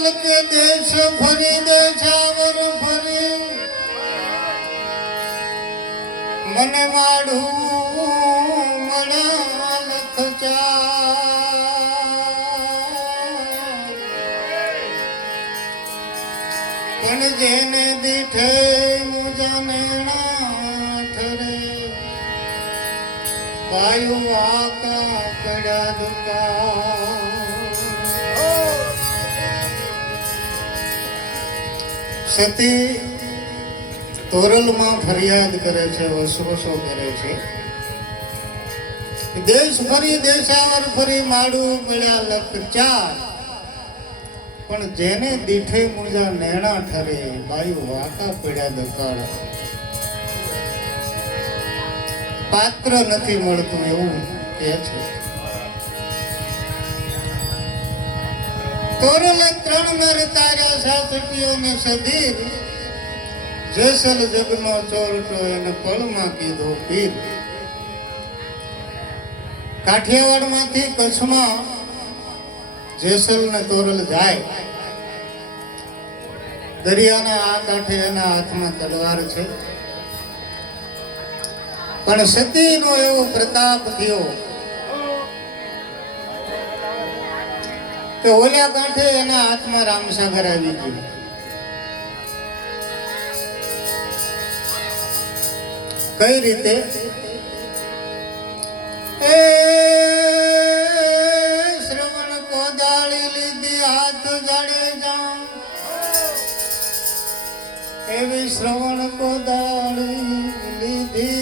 તોરલ કે દેશ ફરી દેશાવર ફરી મને માડું મળ્યા લખચાર પણ જેને દીઠે મુજાને ઠરે વાયુ આકા કડા દુકા સતી તોરલમાં ફરિયાદ કરે છે, વસવસો કરે છે. દેશ ફરી દેશાવર ફરી માડું મળ્યા લખચાર પણ જેને દીઠે મુજા નેણા ઠરે બાયુ વાકા પડ્યા દકાળ. પાત્ર નથી મળતું એવું કહે છે. તોરલે 3 નર તાર્યા સાસટીઓ ને સધીર જેસલ જગનો ચોરટો એને પળમાં કીધો પીર. કાઠિયાવાડ માંથી કચ્છમાં જેસલ ને તોરલ જાય. દરિયાના આ કાંઠે એના હાથમાં તલવાર છે પણ સતીનો એવો પ્રતાપ થયો કે ઓલા કાંઠે એના હાથમાં રામસાગર આવી ગયું. કઈ રીતે? એ શ્રવણ કોદાળી લીધી હાથ જાડે જા એવી શ્રવણ કોદાળી લીધી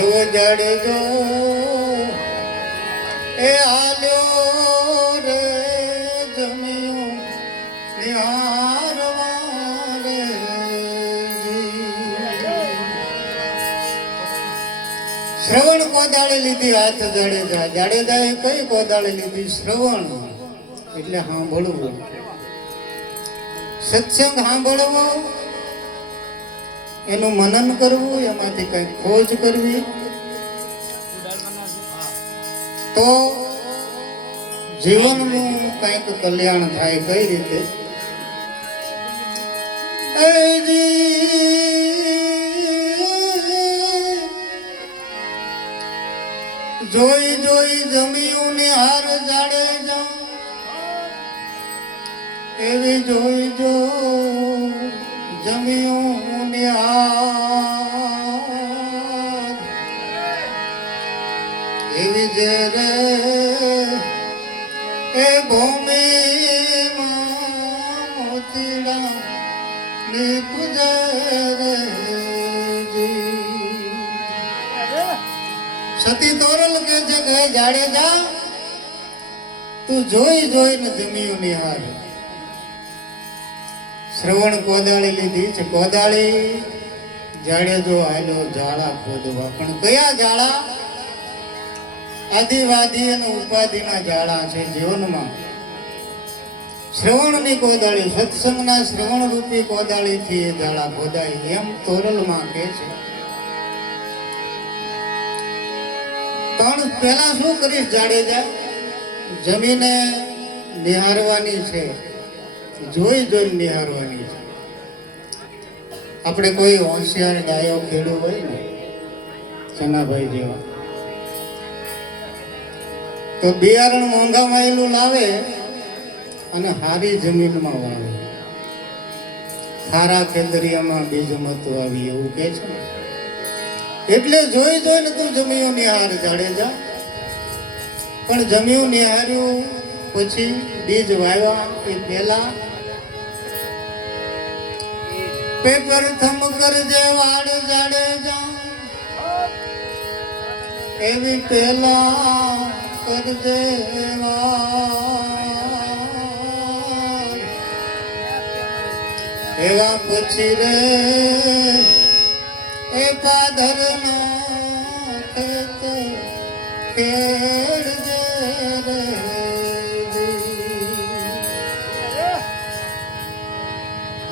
એવો જાડેજો એ આલ્યો રે જમ્યું નિહારવા રે. શ્રવણ કોદાળી લીધી હાથ જાડેજા. જાડેજાએ કઈ કોદાળી લીધી? શ્રવણ એટલે સાંભળવું, સત્સંગ સાંભળવો, એનું મનન કરવું, એમાંથી કઈ ખોજ કરવી તો જીવનનું કઈક કલ્યાણ થાય. કઈ રીતે? જોઈ જોઈ જમ્યું ને હાર જાડે જા એવી જોઈ જો જમ્યું ને હાર એવી જે રે એ ભૂમિ મોતીડા ની પૂજે સતી તોરલ કે છે કે જાડેજા તું જોઈ જોઈને જમ્યું નિહાર. શ્રવણ કોદાળી લીધી છે. કોદાળી જાડેજો આલ્યો જાળા ખોદવા. પણ કયા જાળા? આદિવાદી અને ઉપાધિના જાળા છે જીવનમાં. શ્રવણની કોદાળી, સત્સંગના શ્રવણ રૂપી કોદાળીથી એ જાળા ખોદાય એમ તોરલમાં કે છે. પણ પેલા શું કરીશ જાડેજા? જમીને નિહારવાની છે, જોઈ જોઈ નિહારવાની છે. આપણે કોઈ હોશિયાર ડાયો ખેડૂ હોય ને ચનાભાઈ જેવા તો બિયારણ મોંઘા માયલું લાવે અને હારી જમીનમાં વાવે. ખારા ખેતરિયામાં બીજ મત વાવી એવું કે છે. એટલે જોઈ જોઈને તું જમ્યું નિહાર જાડેજા. પણ જમ્યું નિહાર્યું પછી બીજ વાવ્યા એ પહેલા પેપર થમ કરજે વાડ જાડેજા એવી પહેલા કરજે એવા પછી રે એ પાદર ના ખેત ખેડજે રે.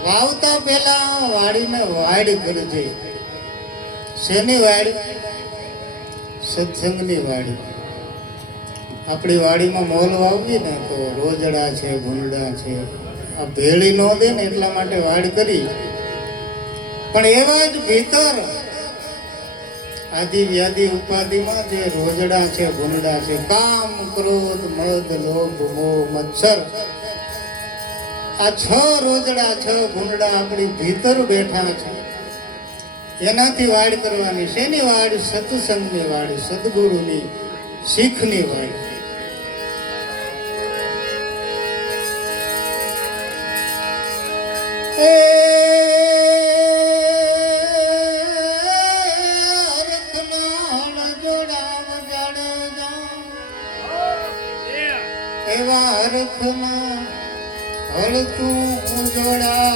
વાવતા પેલા વાડીને વાડ કરજે. શેની વાડ? સત્સંગની વાડી. આપણી વાડીમાં મોલ વાવીએ ને તો રોજડા છે, ભૂંડા છે, આ ભેળી ન દે ને એટલા માટે વાડ કરી. પણ એવા જ ભીતર આદિ વ્યાધિ ઉપાધિમાં જે રોજડા છે, ભૂંડા છે, કામ, ક્રોધ, મદ, લોભ, મોહ, મત્સર, આ 6 રોજડા 6 ભૂંડા આપણી ભીતર બેઠા છે. એનાથી વાડ કરવાની. શેની વાડ? સત્સંગની વાડ, સદગુરુની શીખની વાડ. એવા રખના હળતું જોડા,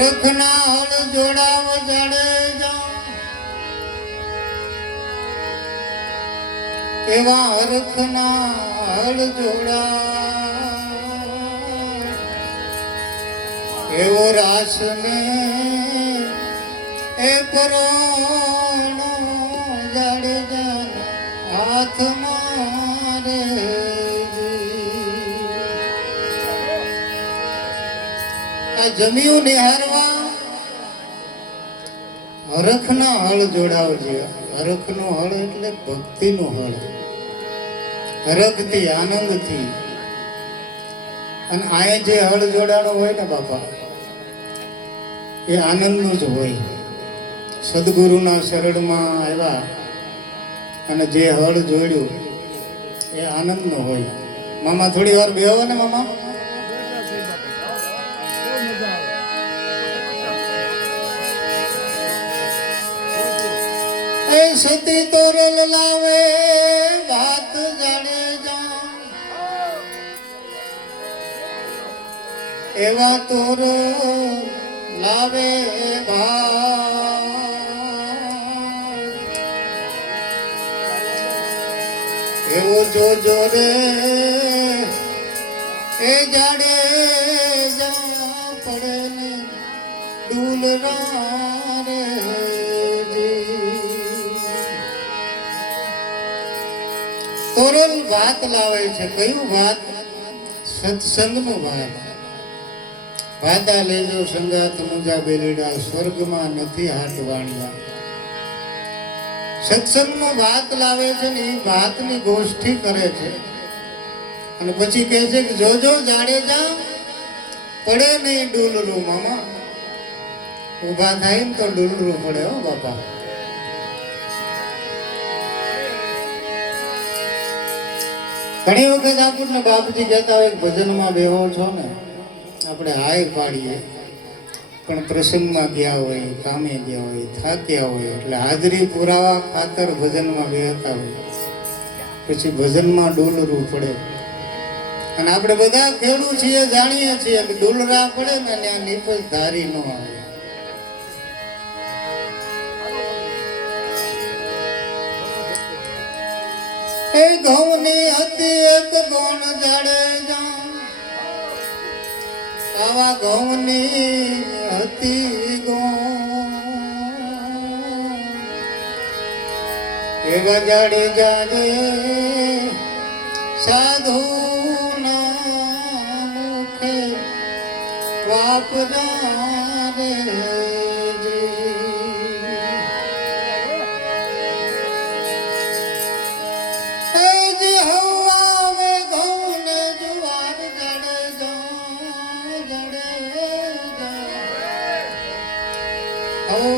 રખના હળ જોડાવ જડે જા, એવા રખના હળ જોડા, એવો રાસ ને એ પરોણો જડે જા હાથ મારે. આ જમ્યું નિહારવા હરખના હળ જોડાવજે. હરખનો હળ એટલે ભક્તિનું હળ, હરખથી, આનંદથી. અને આ જે હળ જોડાણો હોય ને બાપા, એ આનંદનું જ હોય. સદગુરુના શરણમાં આવ્યા અને જે હળ જોડ્યું એ આનંદનો હોય. મામા થોડી વાર બેહો ને મામા. એ સતી તોરલ લાવે વાત જાણે જા, એવા તોર લાવે ભાત, એવો જોજો રે એ જાડે જા પડે ને ડૂલરા રે. તોરલ ભાત લાવે છે. કયું ભાત? સત્સંગનું ભાત. ભાતા લેજો સંગાત મુજા બેલીડા, સ્વર્ગમાં નથી હાથ વાણિયા. સત્સંગનું ભાત લાવે છે ને એ ભાતની ગોષ્ઠી કરે છે. અને પછી કહે છે કે જોજો જાડેજા પડે નહીં ડૂલરું. મામા ઊભા થાય ને તો ડૂલરું પડે હો બાપા. ઘણી વખત આપણને બાપજી કહેતા હોય ભજનમાં બેહો છો ને, આપણે હાય પાડીએ, પણ પ્રસંગમાં ગયા હોય, કામે ગયા હોય, થાક્યા હોય, એટલે હાજરી પુરાવા ખાતર ભજનમાં બેહતા હોય, પછી ભજનમાં ડૂલરું પડે. અને આપણે બધા ખેડૂત છીએ, જાણીએ છીએ કે ડૂલરા પડે ને ત્યાં નીપજ ધારી ન આવે. એ ઘઉંની હતી એક ગોણ જાડે જા, આવા ઘઉંની હતી ગોણ, એવા જાડે જાજે સાધુ ના મુખે વાપરા રે.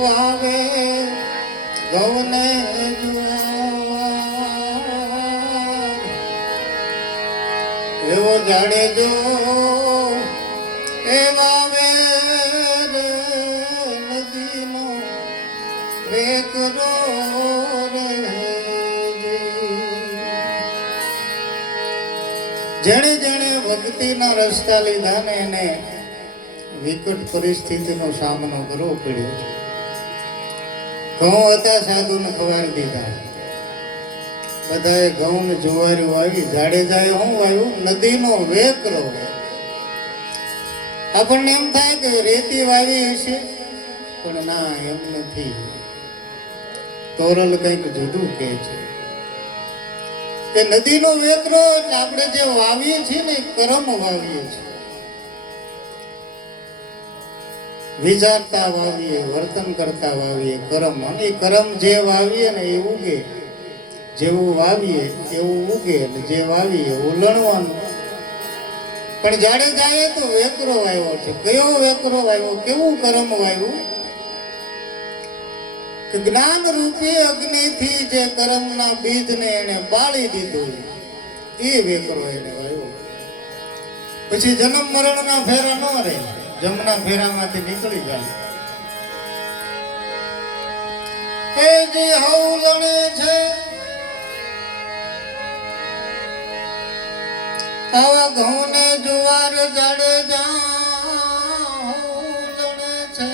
આવે ગૌને એવો જાડે જો એવા નદીનો વેકરો રે. જેણે જેણે ભક્તિના રસ્તા લીધા ને એને વિકટ પરિસ્થિતિનો સામનો કરવો પડ્યો. ઘઉં હતા, સાધુને ખવારી દીધા. બધાએ ઘઉં ને જુવાર્યું વાવી. જાડેજાએ શું વાવ્યું? નદીનો વેકરો. આપણને એમ થાય કે રેતી વાવી હશે, પણ ના, એમ નથી. તોરલ કંઈક જુદું કહે છે કે નદીનો વેકરો એટલે આપણે જે વાવીએ છીએ ને એ કરમ વાવીએ છીએ, વિચારતા વાવીએ, વર્તન કરતા વાવીએ કરમ, અને એ કરમ જે વાવીએ ને એ ઉગે, જેવું વાવીએ એવું ઉગે, એટલે જે વાવીએ એવું લણવાનું. પણ જાડે જાય તો વેકરો વાવ્યો છે. કયો વેકરો વાવ્યો, કેવું કરમ વાવ્યું કે જ્ઞાન રૂપી અગ્નિથી જે કર્મના બીજને એને બાળી દીધું, એ વેકરો એને વાવ્યો. પછી જન્મ મરણના ફેરા ન રહે, જમના ફેરામાંથી નીકળી જાય. એ જે હવલણે છે આવા ઘઉં ને જુવાર જાડેજા, હવલણે છે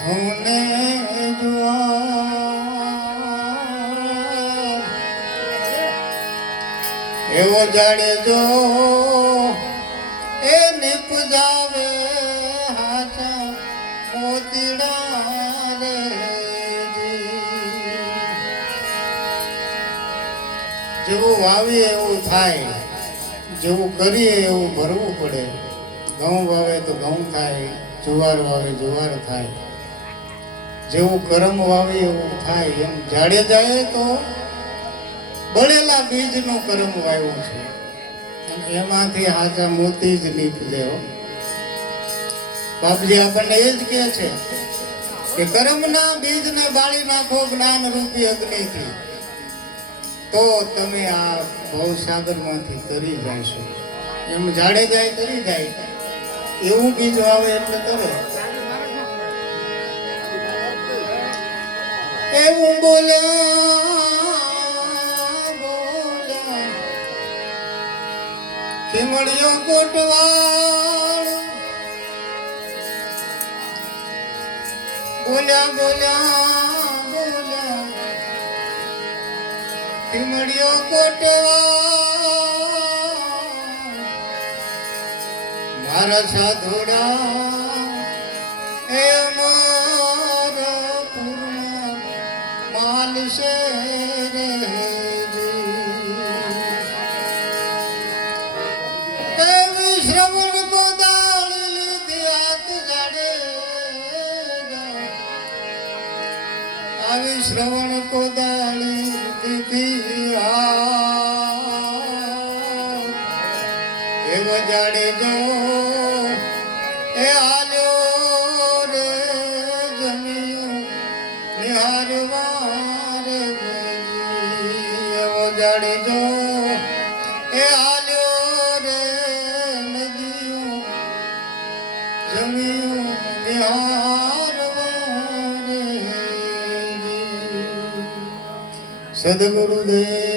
ઘઉં ને જુવાર, એવો જાડેજો એ નિપજાવે હાચા મોતીડા રે. જેવું વાવીએ એવું થાય, જેવું કરીએ એવું ભરવું પડે. ઘઉં વાવે તો ઘઉં થાય, જુવાર વાવે જુવાર થાય, જેવું કરમ વાવે એવું થાય. એમ જાડે જાય તો બળેલા બીજનું કરમ વાવ્યું છે, અને એમાંથી હાચા મોતી જ નીકળે. બાપજી આપણને એ જ કહે છે કે કર્મના બીજને બાળી નાખો જ્ઞાન રૂપી અગ્નિથી, તો તમે આ ભવસાગરમાંથી તરી જશો. એમ જાડે જાય તરી જાય, એવું બીજ આવે એટલે તરે. એવું બોલ્યા ખીમડિયો કોટવાળ, બોલ્યા ખીમડિયો કોટવાળ, મારા સાધુડા એ મારા પૂર્ણ માલ છે રે. શ્રવણ કો દાળી લીધી હાથ જાડે, આવી શ્રવણ કો દાળી દીધી હાથ, એવો જાડે જો એ આલ્યો રે જમિયું નિહારવા રે. એવો જાડે જો એ આલ્યો રે નદીયું જમિયું નિહારવા રે. સદગુરુદેવ